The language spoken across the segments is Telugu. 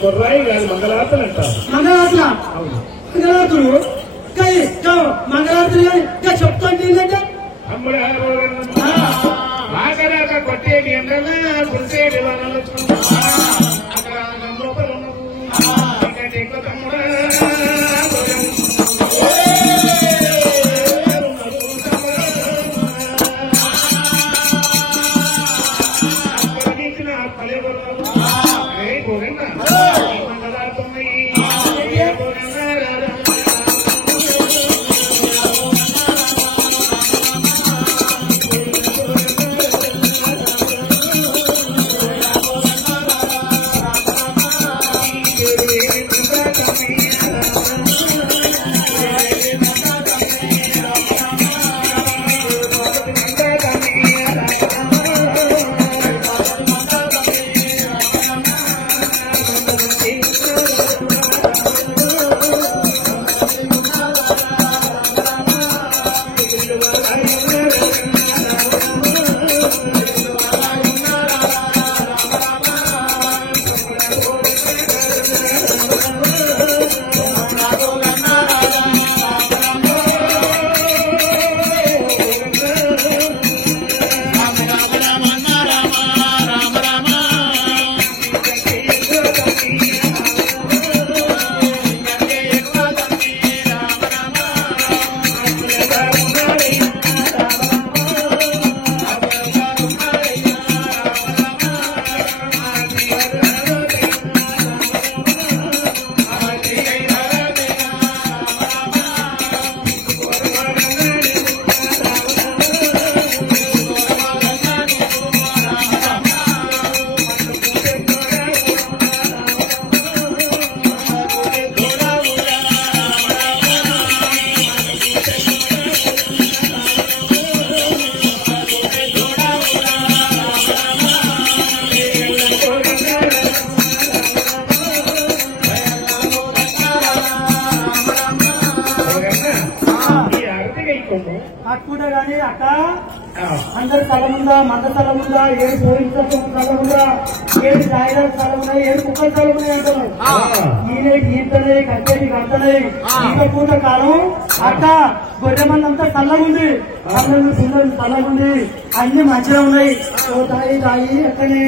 కొర్రాయి కాదు మంగళార్తలు అంటారు. మంగళార్తుల మంగళార్తులు మంగళార్తులు ఇంకా చెప్తాంటే ఏంటంటే అమ్ముడు రాక కొట్టేటి ఎండగా కురిసేటి వనలు అక్కడ లోపల ఎక్కువ తమ్ముడా అట్టుకుంటా గానీ అక్క అందరి స్థలం ఉందా, మంద స్థలం ఉందా, ఏడు పోలీసు స్థలం ఉందా, ఏడు జాయిదారు స్థలం ఉన్నాయి, ఏడు కుక్కల స్థలం ఉన్నాయి అంటున్నారు. ఈయన గీతలే కట్టేది కట్టలే ఈత పూట కాలం అక్క గొర్రె మంది అంతా చల్లగుంది, కళ్ళలు పిల్లలు చల్లగుంది, అన్ని మంచిగా ఉన్నాయి. తాయి తాయి ఎక్కనే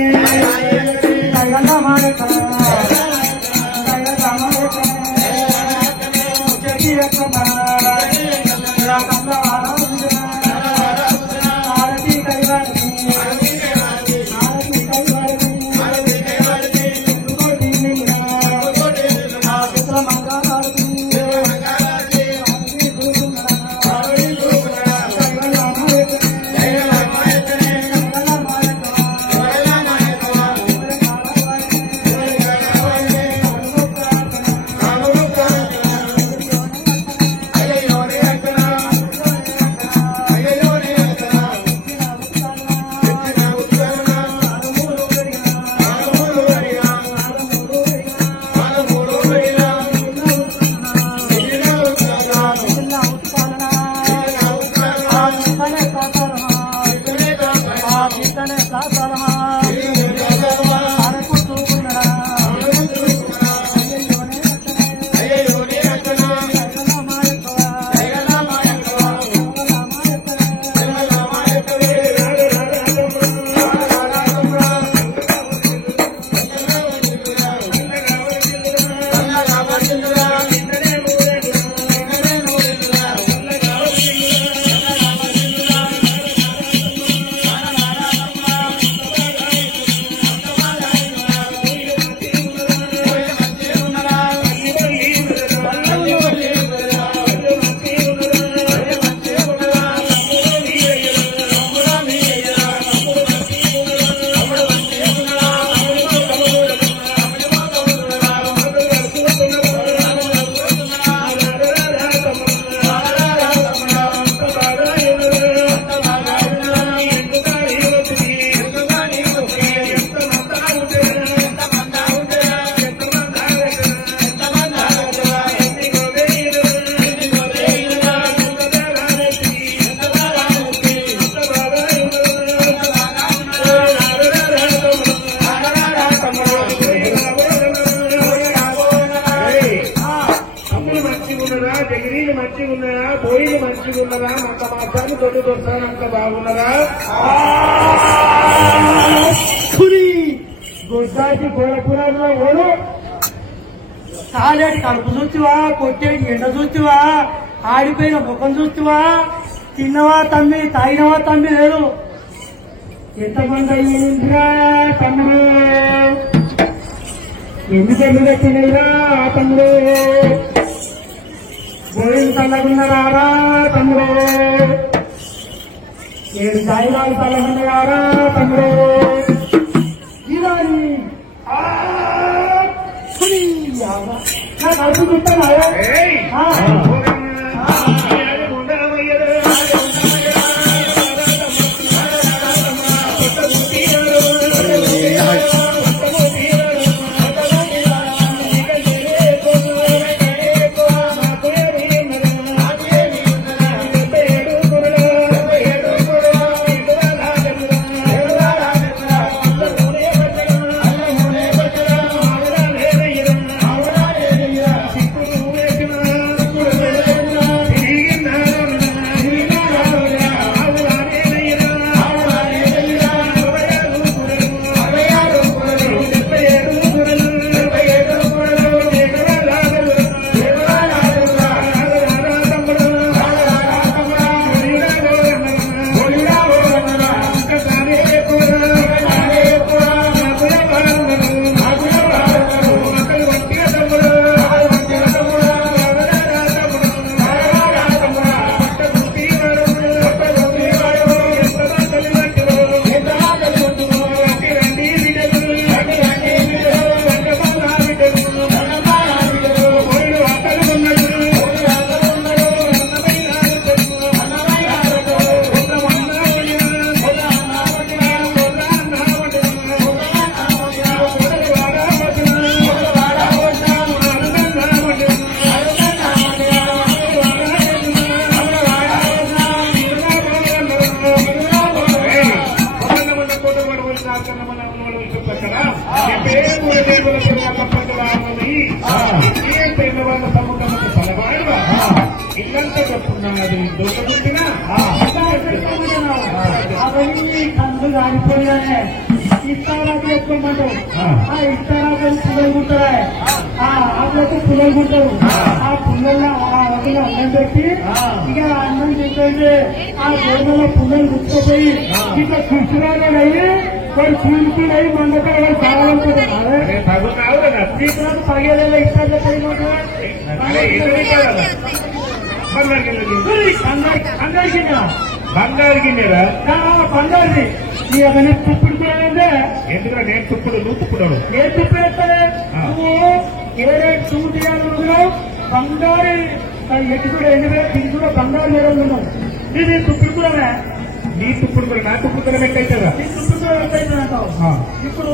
మంచిగా ఉన్నదా? అంత మాసాన్ని తొలి దొరుకుతాను అంత బాగున్నదా? గుడ్డాకి గోడపురాల్లో ఓడు తాలేటి కడుపు చూస్తువా, కొట్టేటి ఎండ చూస్తువా, ఆడిపోయిన ముఖం చూస్తువా, తిన్నవా తమ్మి తాగినవా తమ్మి లేదు. ఎంతమంది అయ్యిందిరా తమ్ముడు, ఎన్ని పెళ్లి పెట్టినరా తమ్ముడు, గోవింద తల్లగున్నారా తమ్ముడు, 7 సాయిరాలు తల్లగున్నారా తమ్ముడు. ఇలాని నాకు అడుగు చూస్తాను. ఇల్లంతా చెప్పుకున్నది దొరకబుట్టినా అవన్నీ కందు కాలిపోయాయి. ఇస్తారాకు చెప్పుకోమంటారు, ఆ ఇస్తారాకు పుల్లలు కుట్టారు, ఆ ఆకులకు పుల్లలు కుట్టారు. ఆ పుల్లల్లో ఆ వదిలో అన్నం పెట్టి ఇక అన్నం తింటే ఆ గోడలో పుల్లలు కుట్టుకుపోయి ఇక కుర్చురాలు అయ్యి వాడు కూలిపోయి మందకాయ కావాలనుకుంటున్నారు. తగున్నావు కదా పగేళ్ళ ఇస్తారు బంగారు గిన్నెరా బంగారుది తుప్పుడు కూడా ఎందుకంటే నేను తుప్పుడు నువ్వు తుప్పుడు ఏ తుప్పుడు వేస్తానే నువ్వు ఏరే చూపు తీయాలనుకున్నావు. బంగారు ఎటు కూడా 2,000 ఇది కూడా బంగారు లేదనుకున్నావు. ఇది తుప్పుడు కూడా నీ తుప్పుడు కూడా నా తుప్పుడు కూడా పెట్టయితుందా? నీ తుప్పుడు కూడా పెట్టయితుందంటావు. ఇప్పుడు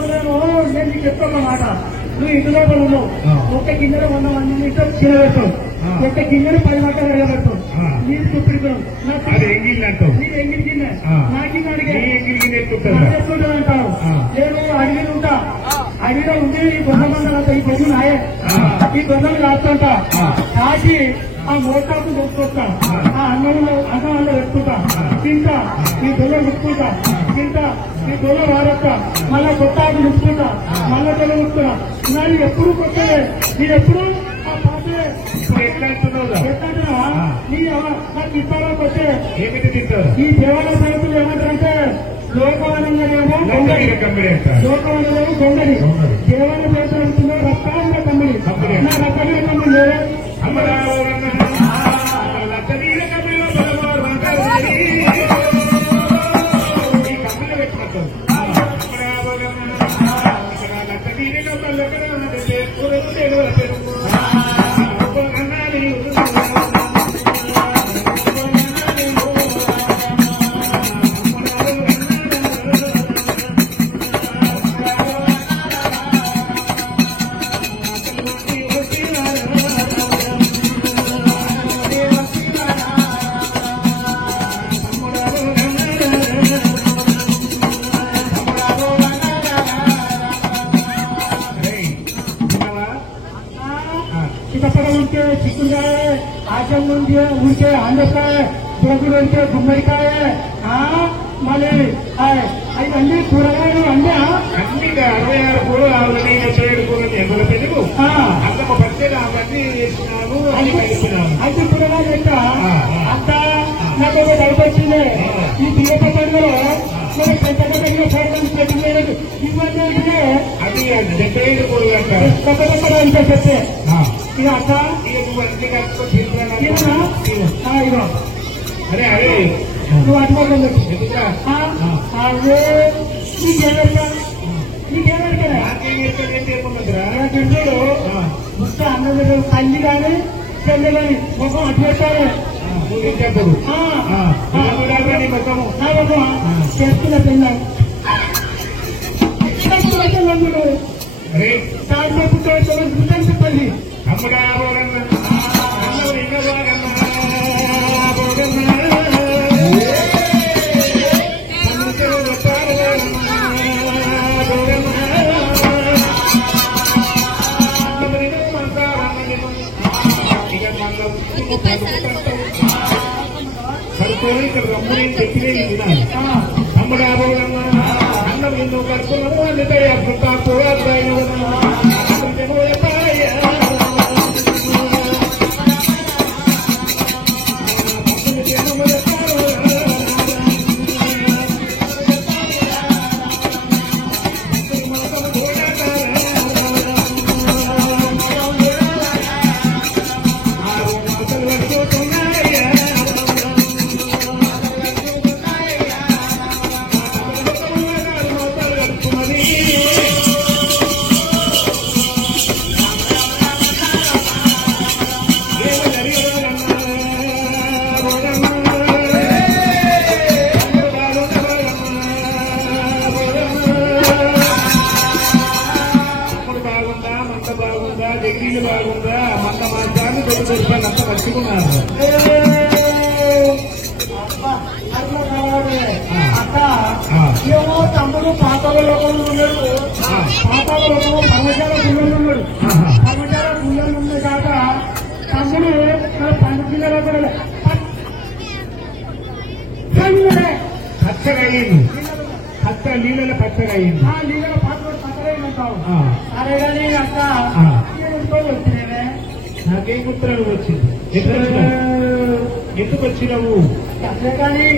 నేను నీకు చెప్తాను మాట, నువ్వు ఇందులో ఉన్నావు. ఒక గిన్నెలో 100 మంది తినబెట్టావు, ఒక గిన్నెలు 10 గంటలు వెళ్ళబెట్టావు. నీరు తుప్పుడు అది ఎంగిల్ అంటావు, నీరు ఎంగిల్ గిన్నె నా గిన్నె అడిగే ఎంగిల్ గిన్నె ఎత్తుంటుంది అంటావు. నేను అడిగి ఉంటా, అడిగిలో ఉండి ఈ గొండమందలంతా ఈ గొంతులు నాయే, ఈ గొండలు రాస్తుంటా, కాసి ఆ మోటాకు చూసుకొస్తా, ఆ అన్నంలో పెట్టుకుంటా, తింటా, ఈ దొల్ల ముట్టుకుంటా, తింటా, ఈ దొల్ల వాడతా, మళ్ళా కొత్త ఆకు ముట్టుకుంటా, మళ్ళా దొల్ల ముట్టుకున్నా. నేను ఎప్పుడు కొత్తలే, నేను ఎప్పుడు ఆ పాటే ఎట్లా అంటున్నావు? ఎట్లా నీ నాకు ఇస్తాలకు వస్తే ఏమిటి తింటారు? ఈ దేవాలయ సైతులు ఏమంటారంటే లోకవనంగానేమో గొంగడి, లోకవనంలో గొంగడి, దేవాలయ సైతులు అంటున్నా రక్తాంగ కమ్మిడి, నా రక్తమైన కమ్మిడి లేదే పాశం ఉంది ఊరికే ఆంధ్రకాయ గోగులు ఉంటే గుమ్మడికాయ మళ్ళీ అవన్నీ కూరగాయలు అన్నీ అన్ని 66 కూరలు ఆల్రెడీ 7 కూరలు ఎగుల పెరుగు అల్లమ పచ్చడి అవన్నీ వేసినాను అని కలిపినాను. అన్ని కూరగాయలు లెక్క అంత నాకు డౌట్ వచ్చింది. ఈ బియ్య పచ్చడిలో పెద్ద పెట్టలేదు ఇవన్నీ అది 75 కూరలు అంటారు. పెద్ద పెద్ద అంటే చెప్తే ఇక అక్క అన్ని కలుపుకొని ఇగో అరే అరే నువ్వు అటుకోవడం ఎందుకురా అవే నీకేమెరకనా ముక్క అన్నది కల్లి కానీ చెల్లి కానీ ముఖం అటు పెట్టాలి. చెప్పదు నా ముఖం చేస్తున్న పిల్లలు సాయంత్రం పుట్టే చెప్పండి అమ్మగా ఇక్కడ రమ్మని చెప్పినే వినాలి. అమ్మగా అన్నం ఎందుకు కడుతున్నాము అంటే దగ్గరికి బాగుందా మంద మాసాన్ని రూపాయలు అంత పట్టుకున్నారు. అక్క ఏమో తమ్ముడు పాతాల లోకంలో ఉన్నాడు. పాతాల లోకంలో పర్వతాల గుళ్ళలు ఉన్నాడు. పర్వతాల గుళ్ళలు ఉంది కాక తమ్ముడు పండుగలో కూడా పచ్చగా అయ్యింది. నీళ్ళలో పచ్చగా అయ్యింది. నీళ్ళలో పచ్చగా అయిందంటావు. సరే కానీ అక్క వచ్చినేవే నాకేం ఉత్తరం వచ్చింది. ఎందుకు వచ్చినావు? అదే కానీ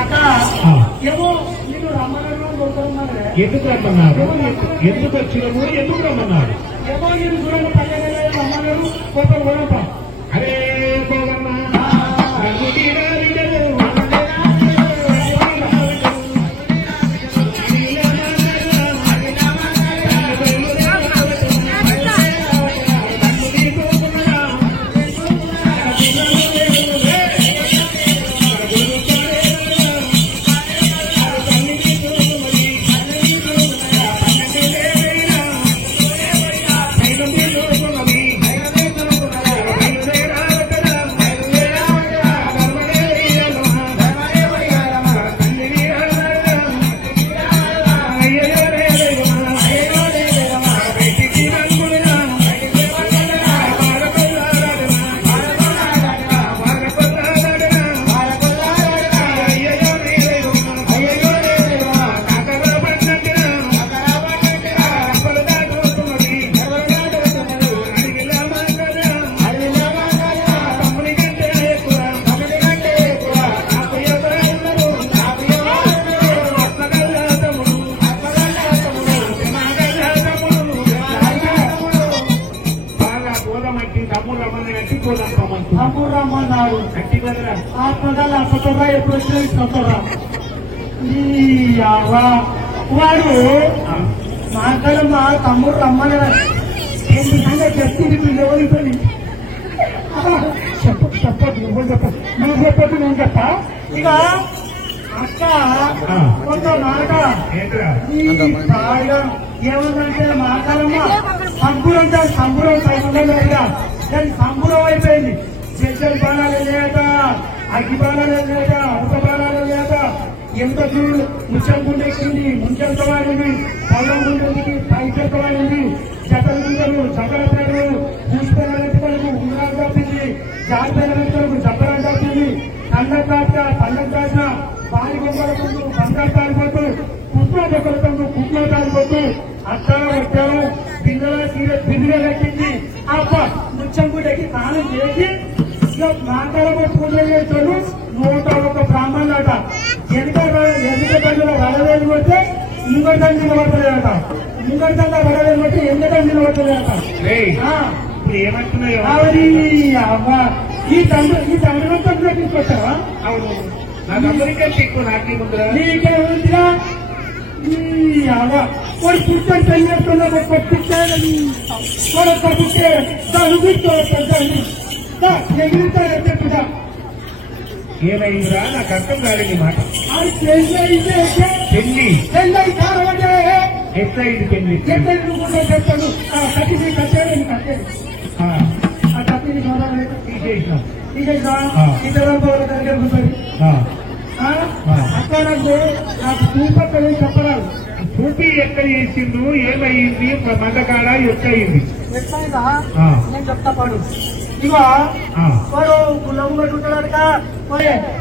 అక్క ఏమో నేను రమ్మన్నారు ఎందుకు రమ్మన్నారు? ఎందుకు వచ్చినావు? ఎందుకు రమ్మన్నారు? ఏమో నేను చూడండి పల్లె రమ్మన్నారు కోపం కూడా అరే పోగమ్మా తమ్ముడు రమ్మన్నాడు. ఆత్మగాలు అప్పగా ఎప్పుడు వచ్చినా వాడు మాట్లాడ మా తమ్ముడు రమ్మన్నాడు. ఎందుకంటే చెప్తుంది ఎవరిపోయి చెప్పదు నువ్వు చెప్పదు నువ్వు చెప్పదు నేను చెప్తా. ఇక అక్క కొంత మాట ఏముందంటే మాట్లాడమ్మ సంబురం సంబురం సైతంగా దాని సంబురం అయిపోయింది. చెద్దరి బాణాలు లేట, అగ్గి బాణాలు లేట, అమృత బాణాలు లేట, ఎంత ముచ్చం గుండెక్కింది, ముంచెంత వాడింది, పళ్ళం గుండెకి పైచెంత వాడింది, జతల గుండెలు, జతల పేరు, పూసిపోయిన ఉంగరాలు తప్పింది, జాగ్రత్త పండగ దాచిన పాలి బొమ్మలతో బంగారు తాలిపోతూ కుట్ల బొక్కలతో కుట్ల తాలిపోతూ అట్టాల వచ్చాను బిందులో కట్టించి అబ్బ ముచ్చం గుడ్డకి స్నానం చేసి మాట్లాడబో పూజ చేస్తాడు 101 బ్రాహ్మణులట ఎదుట తండ్రిలో వడవేలు కొడితే ఇంకొక తండ్రి నిలబడలేదట ఇంకొక తండ్రి వడవేలు కొడితే ఎందుకు తండ్రి నిలబడలేదట ఏమంటున్నాయో ఈ తండ్రి మొత్తం తీసుకొచ్చావా అవును నాకందరికీ ఎక్కువ నాకే ముందురా నీకే ఉందిరా వాడు పుట్టని పెళ్ళేస్తున్నా పుట్టాడని వాడు ఒక్క పుట్టే దాని గుర్తు ఎగిరితాడా ఏమైందిరా నాకు అర్థం కాలేదు మాట అది పెళ్ళి కావాలంటే ఎట్లయింది పెళ్లి చెప్తాను కట్టింది కట్టాడు కట్టాడు ఆ కట్టింది తీసేసినాం ఇతర దగ్గర ఉంటుంది అక్కడ నాకు చూపక్కడే చెప్పరాదు చూపి ఎక్కడ చేసిండు ఏమైంది మందకాడ ఎక్కయింది ఎట్లయిందా నేను చెప్తా పాడు ఇక వాడు గుల్లము పెట్టుకుంటాడు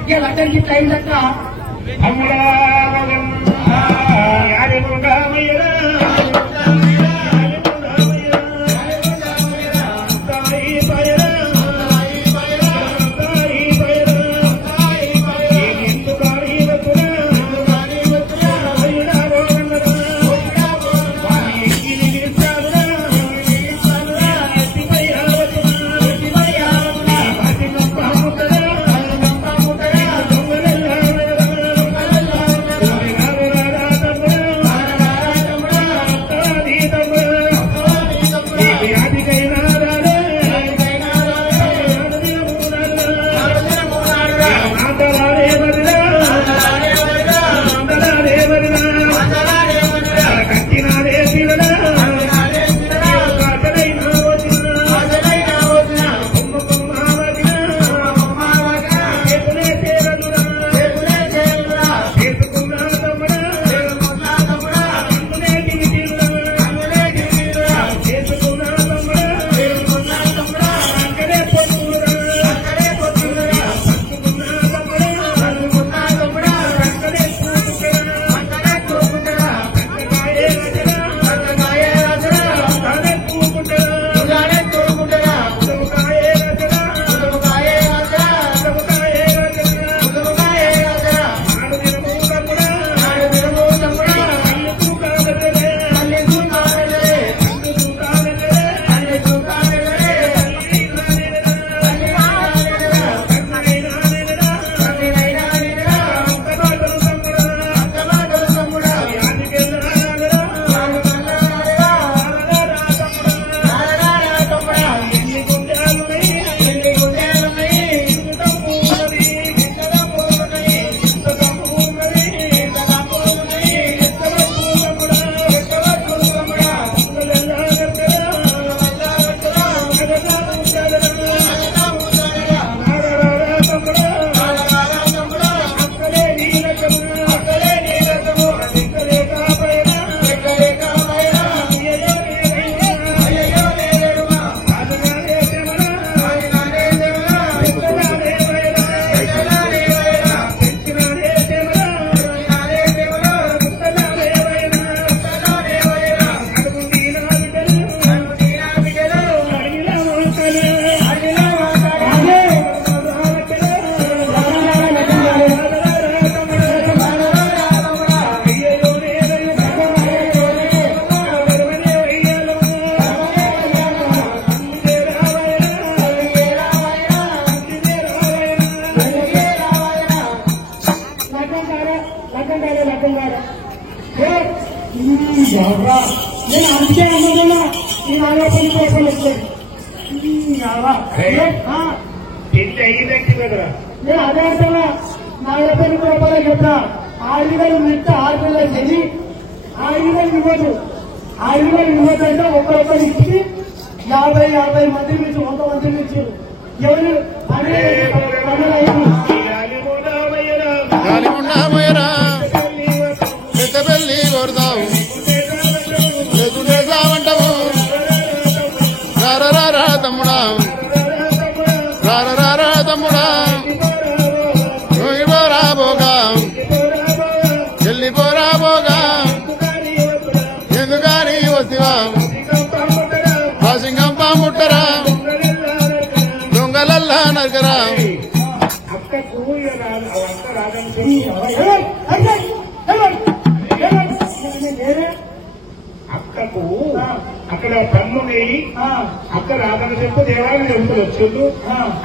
ఇక అక్కడికి టైం లెక్క నేను అందుకే అమ్మగా ఈ 40 రూపాయలు వచ్చాయి అయ్యిందంటే కదరా నేను అదే అంటున్నా 40 రూపాయలు చెప్తా 6,000 మిగతా 6,000 చెల్లి 6,000 ఇవ్వదు 6,000 ఇవ్వదంటే ఒకరొకరు ఇచ్చి 50 మంది నుంచి 100 మంది నుంచి ఎవరు పెద్దపల్లి కొడతావు లేకుంటావు రారా తమ్ముడా రారా తమ్ముడా అక్క రాదని అక్కకు అక్కడ తమ్ముని అక్క రాదని చెప్పు దేవాలయం చెబుతుంది వచ్చిండు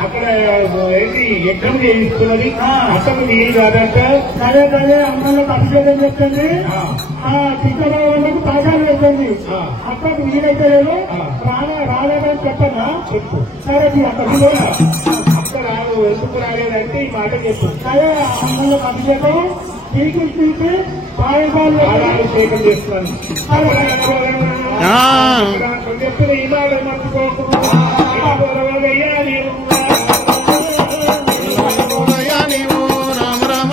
అక్కడ ఏంటి యజ్ఞం చేయిస్తున్నది అక్కకు నీళ్ళు కాదంట సరే సరే అమ్మలకు అభిషేకం చెప్తుంది చిక్కబాబులకు పాఠాలు చెప్తుంది అక్కకు నీళ్ళైతే లేదు రాలేదని చెప్పన్నా చెప్పు సరే అక్కడ అక్క రాదు ఎందుకు రాలేదంటే ఈ మాట చెప్పు సరే అమ్మలకు అభిషేకం తీసి తీసి పాయకాలు పాలాభిషేకం చేస్తున్నాను చెప్పిన ఈ మాట మర్చిపోకూడదయ్యా నేను నీవు రామ రామ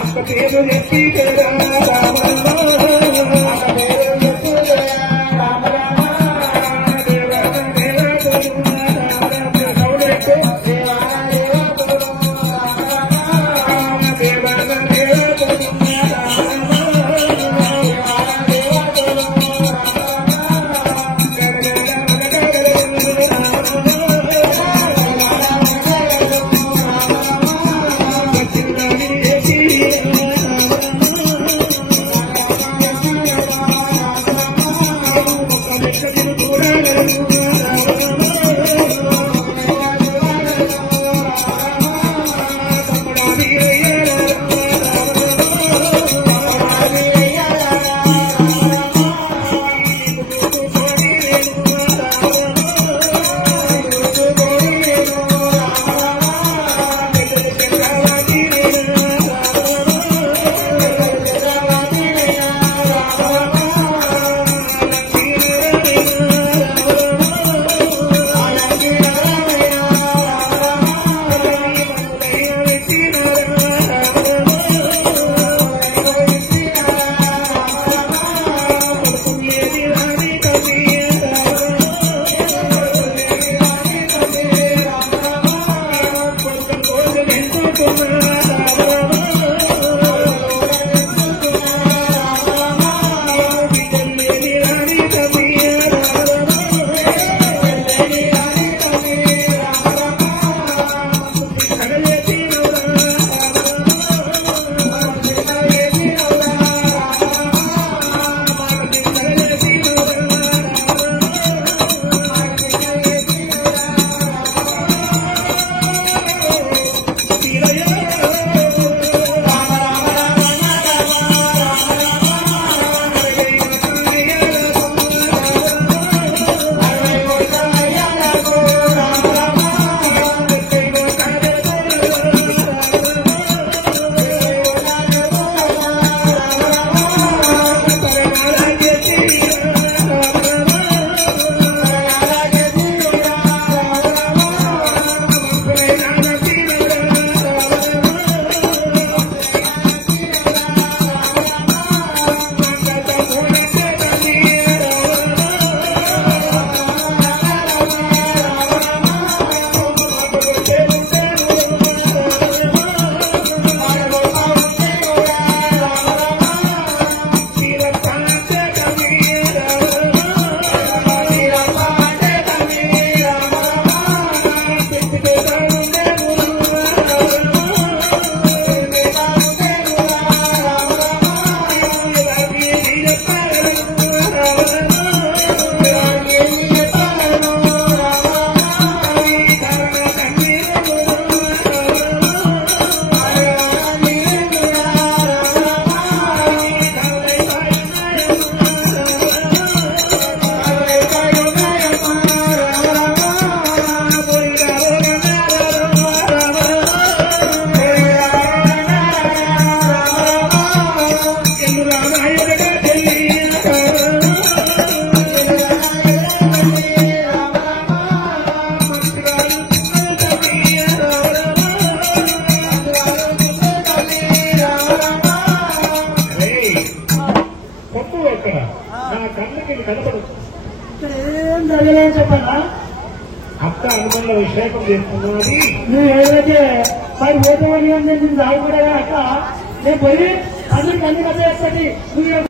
అక్క పేరు చెప్పి ఇక్కడ ఏం జరగలేదు చెప్పన్నా అత్త అనుబంధ విషేకం చేస్తున్నది. నువ్వు ఏదైతే మరి ఓటు నేను దాగుపడే అక్క నేను పోయి అందరికి అన్ని కథ చేస్తుంది నువ్వు